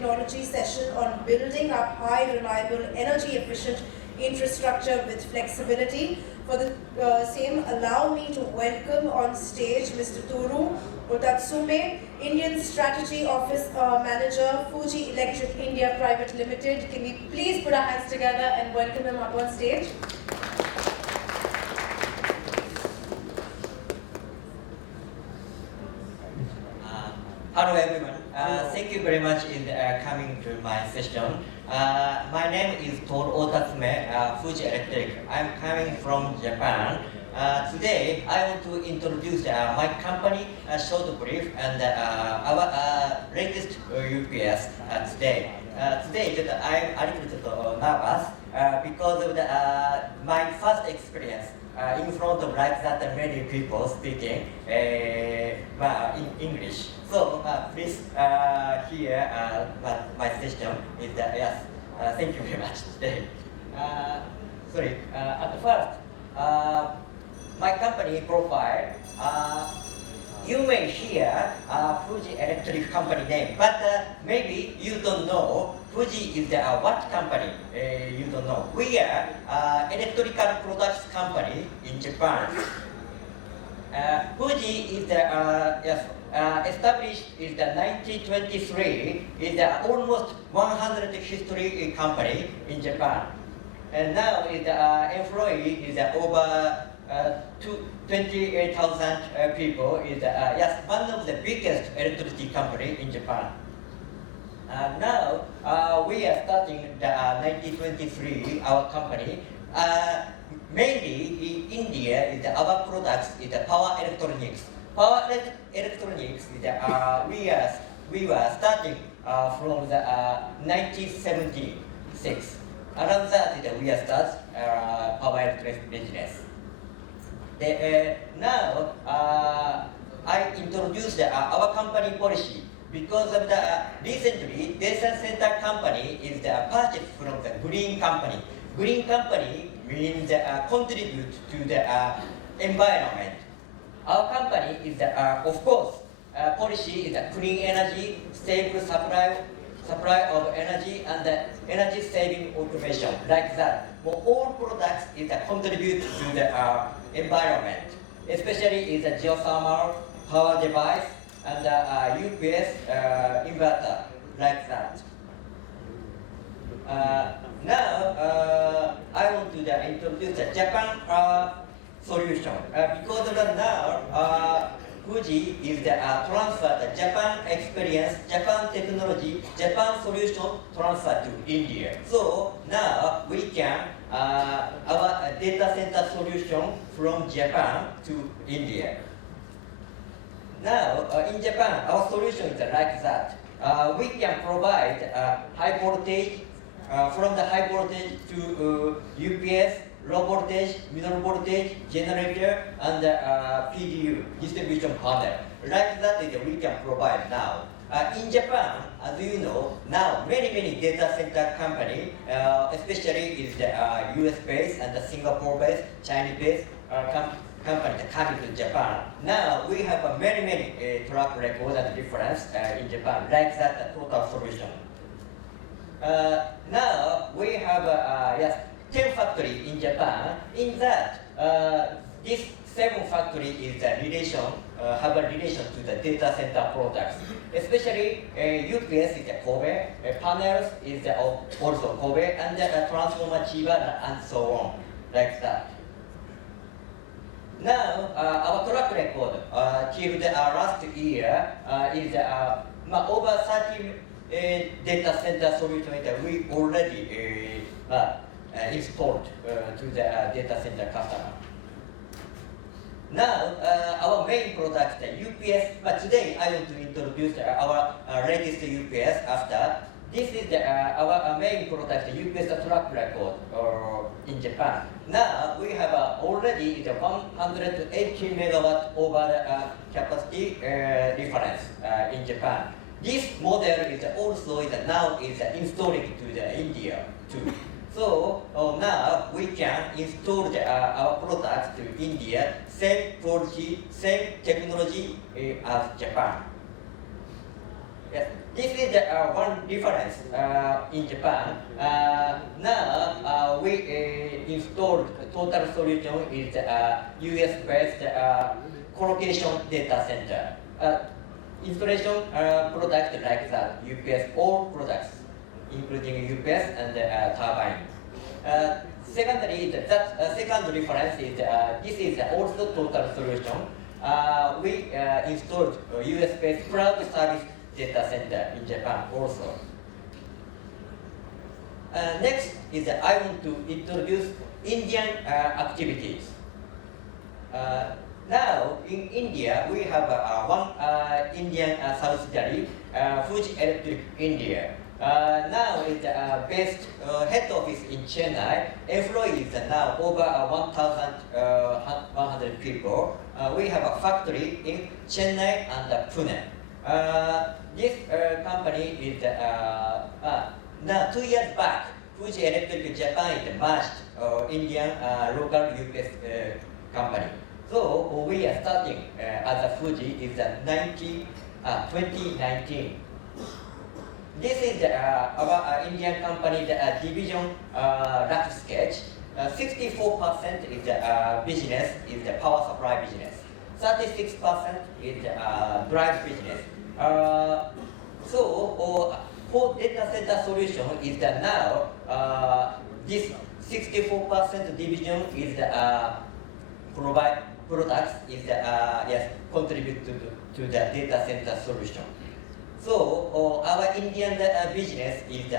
technology session on building up high reliable energy efficient infrastructure with flexibility. For the same, allow me to welcome on stage Mr. Tooru, Ootatsume, Indian Strategy Office Manager, Fuji Electric India Private Limited. Can we please put our hands together and welcome him up on stage? Hello everyone. Thank you very much in coming to my session. My name is Tooru Ootatsume, Fuji Electric. I'm coming from Japan. Today I want to introduce my company, a short brief, and our latest UPS today. Today I'm a little bit nervous because of my first experience in front of like that many people speaking in English. So please hear my session is yes. Thank you very much today. Sorry. At first, my company profile. You may hear Fuji Electric company name, but maybe you don't know Fuji is what company? You don't know. We are electrical products company in Japan. Fuji is established in the 1923. Is almost 100 history company in Japan, and now is employee is over 28,000 people. Is yes, one of the biggest electricity company in Japan. Now we are starting the 1923 our company. Mainly in India is our products is the power electronics. Power electronics is we were starting from the 1976. Around that we are start power electronics business. Now I introduced our company policy because of the recently data center company is purchased from the green company. Green company means contribute to the environment. Our company is of course policy is clean energy, stable supply of energy, and energy saving automation like that. But all products is contribute to the environment, especially is a geothermal power device and UPS inverter like that. Now I want to introduce the Japan solution because of now Fuji is the transfer the Japan experience, Japan technology, Japan solution transfer to India. So now we can our data center solution from Japan to India. Now in Japan our solution is like that. We can provide high voltage from the high voltage to UPS, low voltage, middle voltage, generator, and PDU, distribution panel. Like that we can provide now. In Japan, as you know, now many data center company, especially is the US-based and the Singapore-based, Chinese-based company coming to Japan. Now we have many track record and difference in Japan, like that total solution. Now we have yes 10 factory in Japan. In that, this 7 factory is a relation have a relation to the data center products. Especially UPS is a Kobe, panels is also Kobe, and transformer Chiba and so on, like that. Now our track record till the last year is over 30 data center solution that we already installed to the data center customer. Now our main product UPS, but today I want to introduce our latest UPS after. This is our main product UPS track record in Japan. Now we have already the 180 megawatt over capacity difference in Japan. This model is also now installed to the India too. So now we can install our products to India, same quality, same technology as Japan. Yes. This is one difference in Japan. Now we installed total solution is US-based collocation data center. Installation product like that, UPS, all products, including UPS and turbine. Secondly, second difference is this is also total solution. We installed US-based cloud service data center in Japan also. Next is I want to introduce Indian activities. Now in India we have one Indian subsidiary, Fuji Electric India. Now it's based head office in Chennai. Employees are now over 1,100 people. We have a factory in Chennai and Pune. This company is now 2 years back. Fuji Electric Japan is merged Indian local UPS company. So we are starting as a Fuji is 2019. This is our Indian company division rough sketch. 64% is business is the power supply business. 36% is drive business. So for data center solution is that now this 64% division is provide products is yes contribute to the data center solution. So our Indian business is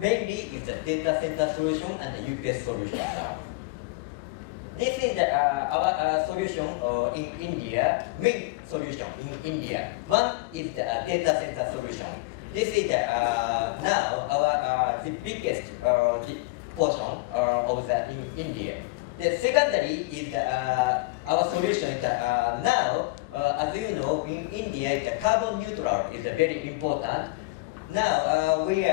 mainly is the data center solution and the UPS solution now. This is our solution in India, main solution in India. One is the data center solution. This is now our the biggest portion of the in India. The secondary is our solution is now, as you know, in India, the carbon neutral is very important. Now we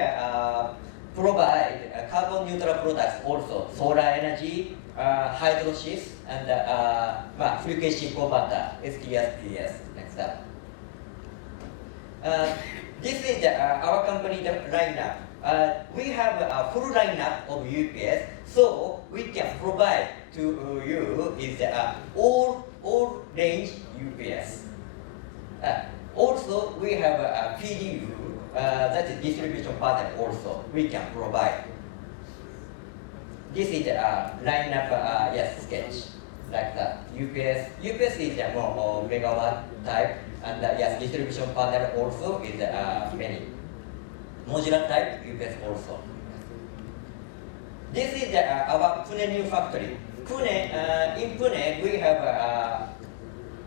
provide carbon neutral products also, solar energy, hydrosis, and frequency converter, STS, like that. This is our company lineup. We have a full lineup of UPS, so we can provide to you is all range UPS. Also, we have a PDU, that is distribution partner also, we can provide. This is a lineup yes, sketch, like that. UPS is a more megawatt type, and yes, distribution partner also is many. Modular type UPS also. This is our Pune new factory. Pune, in Pune we have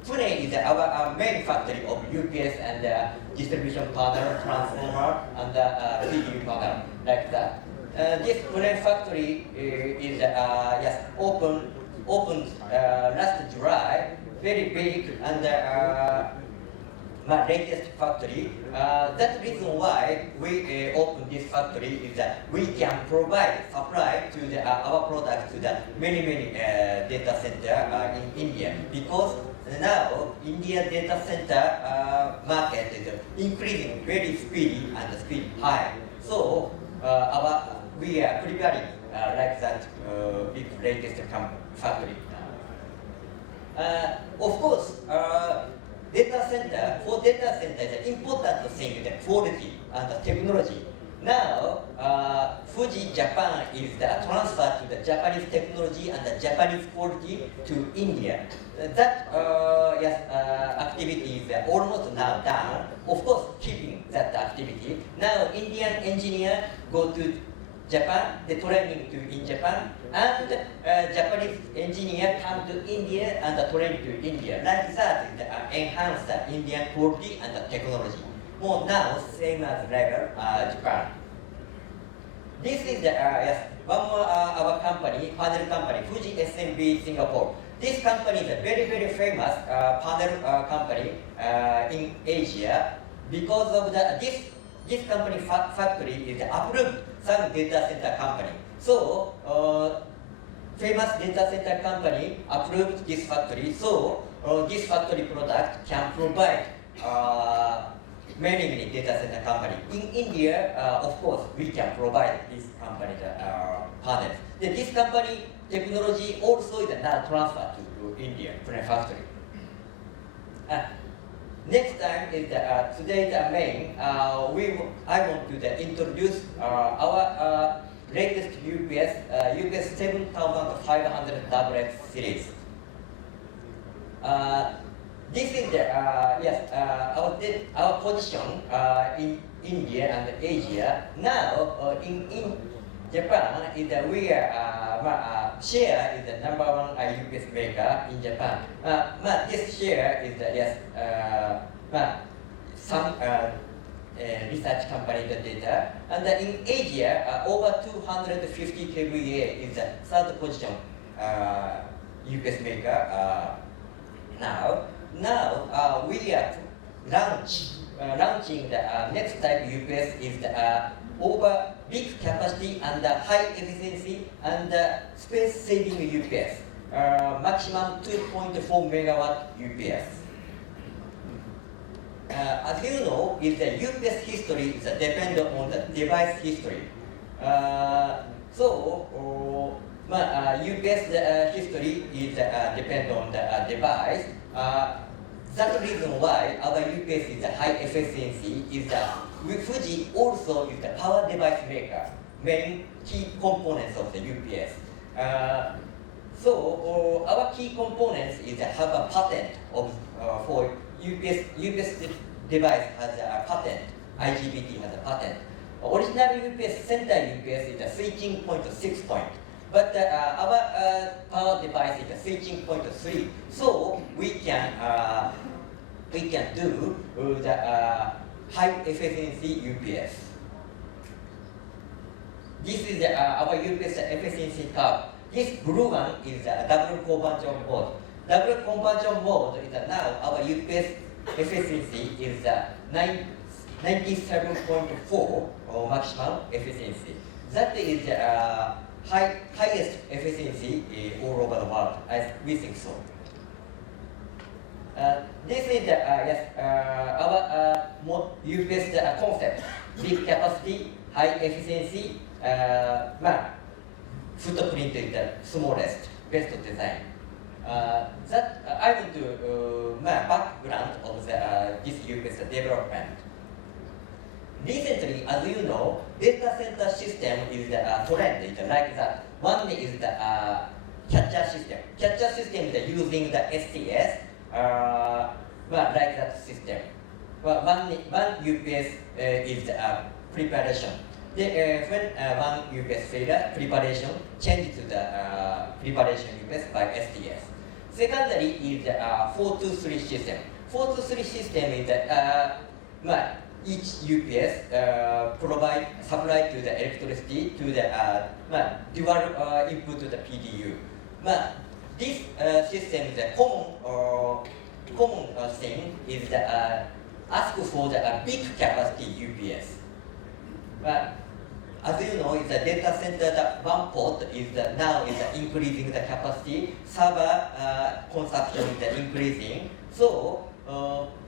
Pune is our main factory of UPS and distribution panel, transformer, and PDU panel, like that. This Pune factory is yes, opened last July, very big and my latest factory. That's the reason why we opened this factory is that we can provide supply to our products to the many data center in India, because now India data center market is increasing very speedy and speed high. So we are preparing like that big latest factory. Of course. Data center, for data center, the important thing is the quality and the technology. Now, Fuji Japan is the transfer to the Japanese technology and the Japanese quality to India. That yes, activity is almost now done. Of course, keeping that activity. Now, Indian engineer go to Japan, the training to in Japan, and Japanese engineer come to India and the training to India. Like that, enhance the Indian quality and the technology. More now, same as level Japan. This is the yes, one more our company, panel company, Fuji SMB Singapore. This company is a very famous panel company in Asia because of this company factory is approved some data center company. So famous data center company approved this factory. So this factory product can provide many data center company. In India, of course, we can provide this company the panels. This company technology also is now transferred to India, to the factory. Next time is today's main. I want to introduce our latest UPS 7500 WX series. This is our position in India and Asia. Now in Japan is we are share is the number one UPS maker in Japan. This share is some research company data, and in Asia over 250 kVA is the third position UPS maker now. Now we are launching the next type UPS is the over big capacity and high efficiency and space saving UPS, maximum 2.4 megawatt UPS. As you know, is the UPS history is dependent on the device history. UPS history is dependent on the device. That's the reason why our UPS is a high efficiency is that Fuji also is the power device maker, main key components of the UPS. Our key components is have a patent of for UPS device has a patent. IGBT has a patent. Original UPS center UPS is a switching point 6 point. But our power device is a switching point 3, so we can do the high efficiency UPS. This is our UPS efficiency curve. This blue one is a double conversion mode. Double conversion mode is now our UPS efficiency is 97.4 maximum efficiency. That is highest efficiency all over the world, as we think so. This is our UPS concept: big capacity, high efficiency, footprint is the smallest, best design. That I want to background of this UPS development. Recently, as you know, data center system is the trend, is like that. One is the catcher system. Catcher system is using the STS, like that system. One UPS is preparation. When one UPS failure, preparation change to the preparation UPS by STS. Secondly is the 423 system. 423 system is each UPS supply to the electricity to the dual input to the PDU. This system is a common thing is ask for the big capacity UPS. As you know, it's a data center. The one port is now increasing the capacity. Server consumption is increasing. So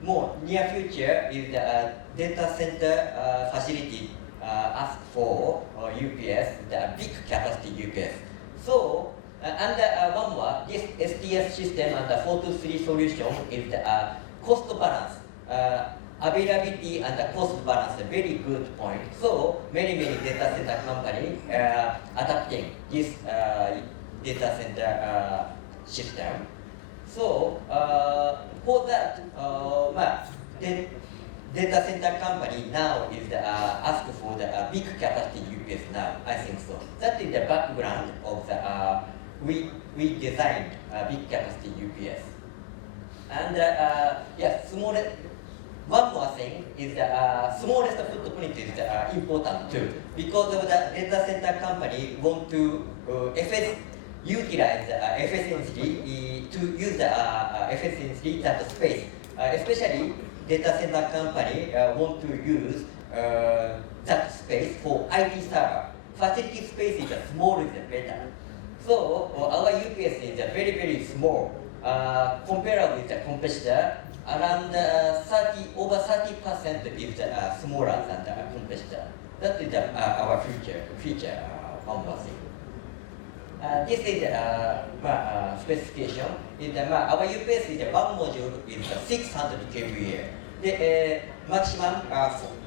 more near future is the data center facility ask for UPS, the big capacity UPS. So and one more, this STS system and the 423 solution is the cost balance. Availability and the cost balance a very good point. So many data center company adapting this data center system. So for that, data center company now is ask for the big capacity UPS now. I think so. That is the background of the we designed big capacity UPS. And smallest. One more thing is the smallest footprint is important too, because of the data center company want to utilize efficiency to use the efficiency that space, especially data center company want to use that space for IT server. Facility space is small is better. So our UPS is very small compared with the competitor. around over 30% is smaller than the competitor. That is our feature one more thing. This is specification. Our UPS is one module is 600 kVA. The maximum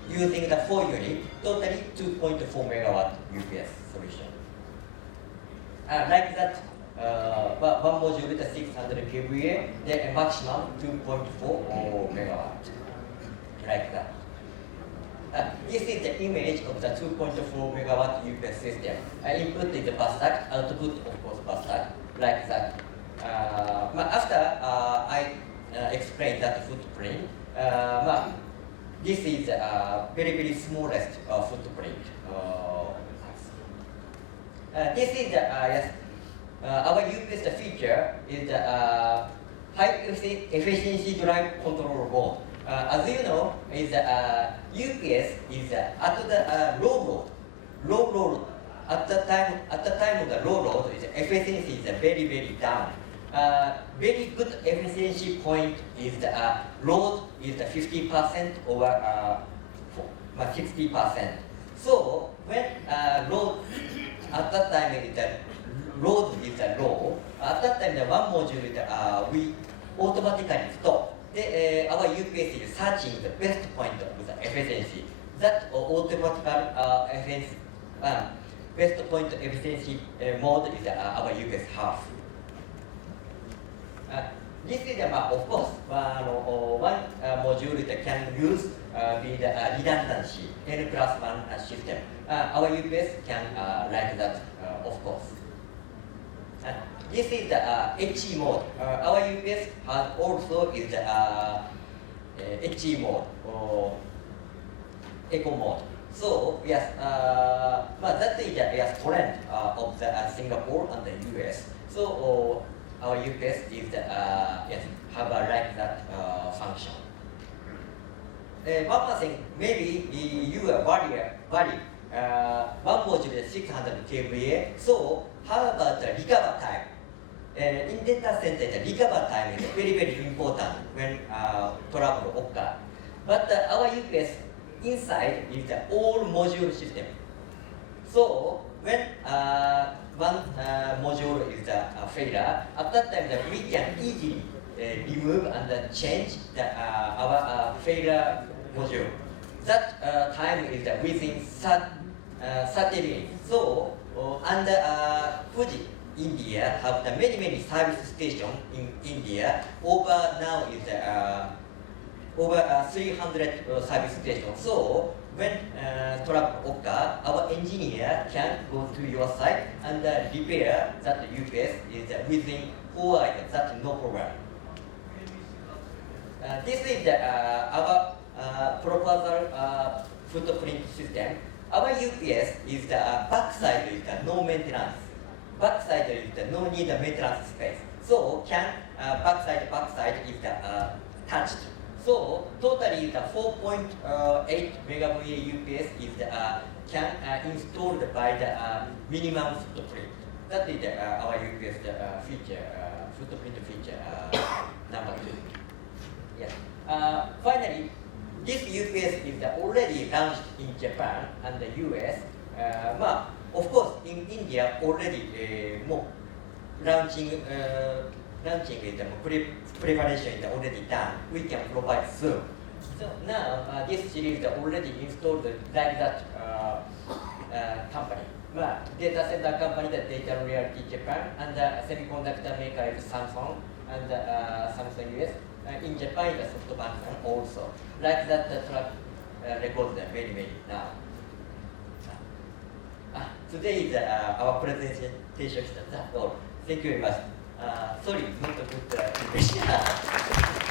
using the 4 unit, totally 2.4 megawatt UPS solution. Like that, one module with 600 kVA, the maximum 2.4 megawatt. Like that. This is the image of the 2.4 megawatt UPS system. Input is the bus duct, output of course bus duct, like that. After I explained that footprint, this is very smallest footprint. This is yes, our UPS feature is high efficiency drive control board. As you know, is UPS is at the low load. At the time of the low load, efficiency is very down. Very good efficiency point is the load is the 50% over 60%. So when load at that time the load is low, at that time the one module we automatically stop. Our UPS is searching the best point of the efficiency. That automatical efficiency, best point efficiency mode is our UPS half. This is of course one module that can use with redundancy N+1 system. Our UPS can like that, of course. This is the HE mode. Our UPS has also is the HE mode or eco mode. So yes, that is the trend of the Singapore and the US. So our UPS is the yes have a like that function. One more thing, maybe you are worried. One module is 600 kVA. So how about the recover time? In data center, the recover time is very important when trouble occurs. But our UPS inside is the all module system. So when one module is a failure, at that time we can easily remove and change our failure module. That time is within 30 minutes. So under Fuji, India have the many service stations in India. Over now is over 300 service stations. So when trouble occurs, our engineer can go to your site and repair that UPS is within 4 hours. That's no problem. This is our proposal footprint system. Our UPS is the backside is the no maintenance. Backside is the no need a maintenance space. So can backside is the touched. So totally the 4.8 megaVA UPS is the can installed by the minimum footprint. That is our UPS feature footprint feature number 2. Yes. Finally, this UPS is already launched in Japan and the US. Of course, in India already launching is preparation is already done. We can provide soon. So now this series is already installed like that company. Data center company, the Data Realty Japan, and the semiconductor maker is Samsung and Samsung US. In Japan, the SoftBank also. Like that, the truck records many now. Today is our presentation. That's all. Thank you very much. Sorry, not a good English.